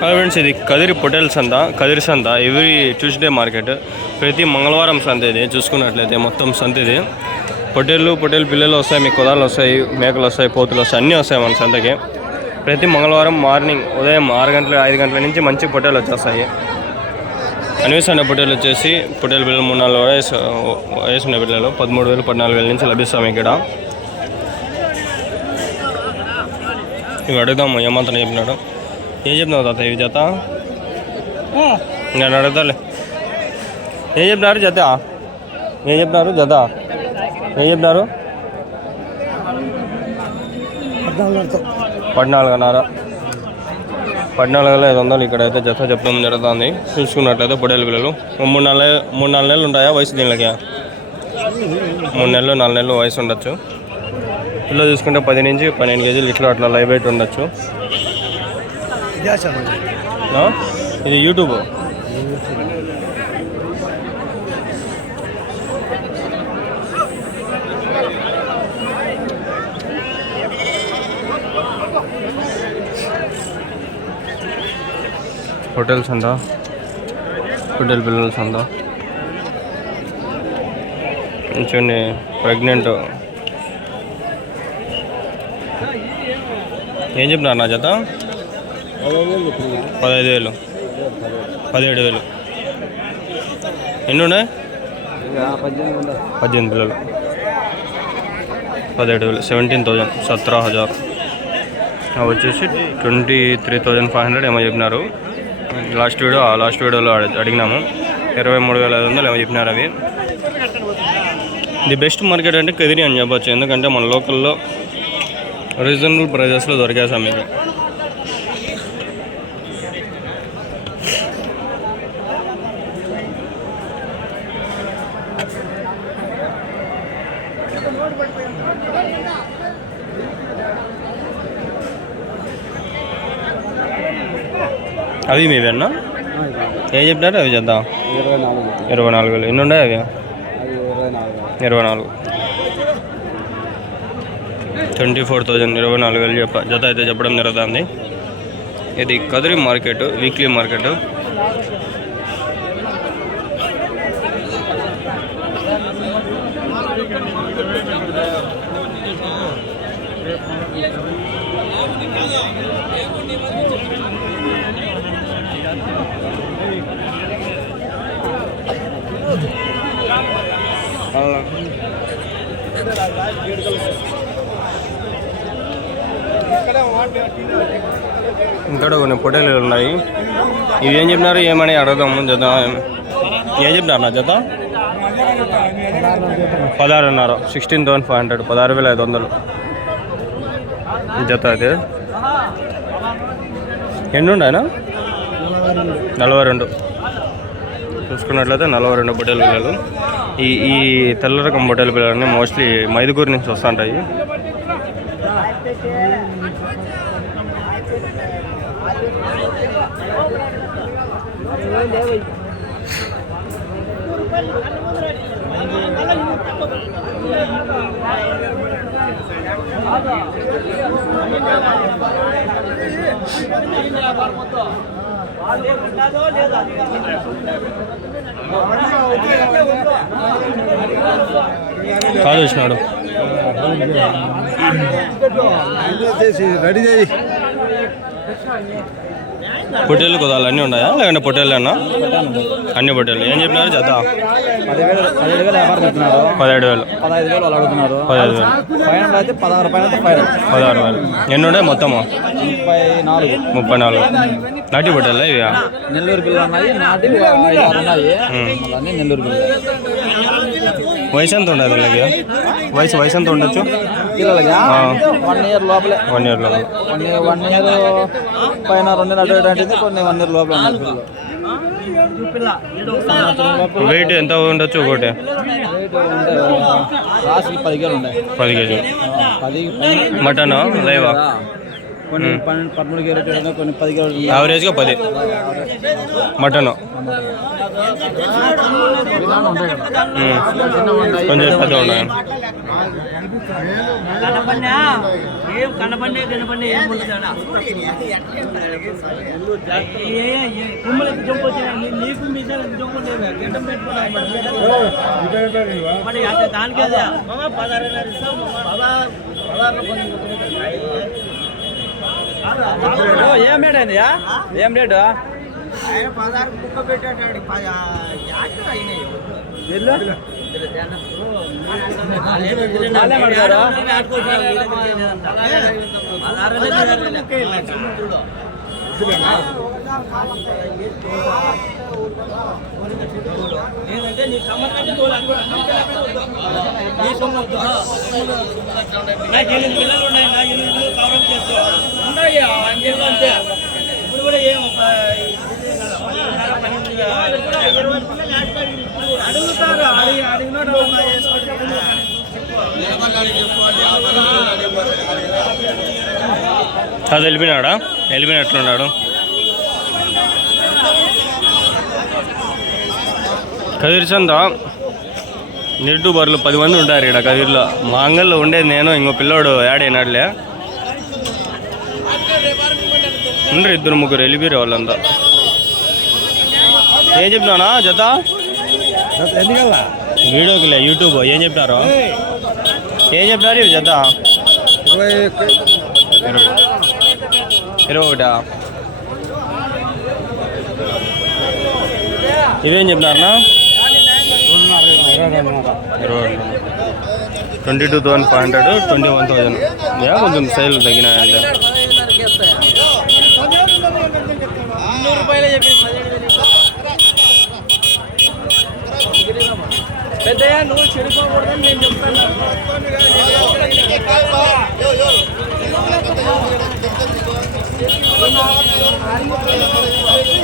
Friends, ఇది కదిరి పొటేల్ సంత, కదిరి సంత ఎవ్రీ ట్యూస్డే మార్కెట్. ప్రతి మంగళవారం సంత ఇది. చూసుకున్నట్లయితే మొత్తం సంత ఇది. పొటేల్ పిల్లలు వస్తాయి, మీకు కుదాలు వస్తాయి, మేకలు వస్తాయి, పోతులు వస్తాయి, అన్నీ వస్తాయి మన సంతకి. ప్రతి మంగళవారం మార్నింగ్ ఉదయం 6 గంటల 5 గంటల నుంచి మంచి పొటేలు వచ్చేస్తాయి. అన్వేషణ పొటేలు వచ్చేసి పొటేల్ పిల్లలు 3-4 వయసు ఉన్న పిల్లలు 13,000 14,000 నుంచి లభిస్తాం ఇక్కడ. ఇవి అడుగుదాము ఏమంతా చెప్పినాడు. ఏం చెప్తున్నావు తాత ఇవి జత? నేను అడుగుతాలే. ఏం చెప్పినారు జత? ఏం చెప్పినారు జత? ఏం చెప్పినారు? 14,500. 14,500 ఇక్కడైతే జత చెప్పడం జరుగుతుంది. చూసుకున్నట్లయితే పొడేలు పిల్లలు 3-4 నెలలు ఉంటాయా వయసు దీనికి? 3 నెలలు 4 నెలలు వయసు ఉండొచ్చు. పిల్లలు చూసుకుంటే 10 నుంచి 12 కేజీలు ఇట్లా అట్లా లైవ్ వెయిట్ ఉండొచ్చు. ఇది యూట్యూబ్. హోటల్ సంత, హోటల్ పిల్లల సంత. చూడండి ప్రెగ్నెంట్. ఏం చెప్పినారు నా జత? 15,000 17,000. ఎన్ని ఉన్నాయి? 18 పిల్లలు 17,000 17,000 17,000. వచ్చేసి 23,500 ఏమో చెప్పినారు. లాస్ట్ వీడియోలో అడిగినాము. 23,500 ఏమో చెప్పినారు. అవి ది బెస్ట్ మార్కెట్ అంటే కదిరి అని చెప్పచ్చు. ఎందుకంటే మన లోకల్లో రీజనబుల్ ప్రైజెస్లో దొరికేసాం మీకు. అవి మీవేనా? ఏం చెప్పినారు అవి చేద్దాం? 24,000. ఎన్ని ఉన్నాయి అవి? 24. 24,000 24,000 జత అయితే చెప్పడం జరుగుతుంది. ఇది కదిరి మార్కెట్, వీక్లీ మార్కెట్. ఇక్కడ కొన్ని పొటేలు ఉన్నాయి. ఇవి ఏం చెప్పినారు ఏమని అడుగుదాము. జత ఏం చెప్పినారు నా జత? 16,500 16,500 16,500 జత. అది ఎన్ని ఉన్నాయనా? 42. చూసుకున్నట్లయితే 42 పొటేలు పిల్లలు. ఈ తెల్ల రకం పొటేలు పిల్లలని మోస్ట్లీ మైదుగూరు నుంచి వస్తుంటాయి. కాదు వచ్చినాడు. రెడీ చేయి. పొట్టేళ్ళు కుదాలు అన్నీ ఉన్నాయా లేదంటే పొట్టేళ్ళు అన్నా? అన్ని పొట్టేళ్ళు. ఏం చెప్పినారు జత? 17,000 16,000. ఎన్ని ఉన్నాయి మొత్తము? 34. నాటి పొట్టేళ్ళ ఇవి? నెల్లూరు పిల్లలు ఉన్నాయి, నాటి 6 ఉన్నాయి. నెల్లూరు పిల్లలు. వయసు ఎంత ఉండదు వీళ్ళకి? వయసు ఎంత ఉండొచ్చు పిల్లలకి? 1 ఇయర్ లోపలే. 1 ఇయర్ లోపల. 1 ఇయర్ పైన 2 నెలలు అటు కొన్ని 1 ఇయర్ లోపల వెయిట్ ఎంత ఉండొచ్చు ఒకటి? రాసి 10 కేజీలు ఉన్నాయి. 10 కేజీలు. మటన్ లైవా? కొన్ని 13 కేజీలు, కొన్ని 10 కేజీలు. యావరేజ్గా 10 మటన్. కొంచెం పెద్ద ఉన్నాయి. కనపడినా ఏం కనపడి కనపడి ఏం ఉండదు కుమ్మలకి జంపు వచ్చినాయి నీకు మీసాలు జంపు గడ్డం పెట్టుకోవాలి అంటే దానికి అదే 16,500 ఇస్తాం ఏం రేట్ అయింది ఏం రేటు ఆయన 16 కుక్క పెట్టాడు అయినాయి ఏంటంటే నీ సంబంధాన్ని నాకు 8 పిల్లలు ఉన్నాయి నా 8 పిల్లలు కవరప్ చేస్తూ ఉన్నాయి అంతే ఇప్పుడు కూడా ఏం ఒక అడుగుతారు అడిగినోడు అది వెళ్ళిపోయినట్లున్నాడు కదిరి చంద నెట్టు బర్రెలు 10 మంది ఉంటారు ఇక్కడ కదిరిలో. మా అంగల్లో ఉండేది నేను ఇంకో పిల్లోడు యాడ్ అయినాడులే. ఉండరు 2-3 వెళ్ళిపోయారు వాళ్ళంతా. ఏం చెప్తున్నానా జత వీడియోకిలే యూట్యూబ్ ఏం చెప్తారు జత 21 ఇవేం చెప్తున్నారన్నా 22,500 21,000 కొంచెం సైజు తగ్గినాయంటే పెద్దయ్య నువ్వు చెడిపోకూడదని నేను చెప్తాను.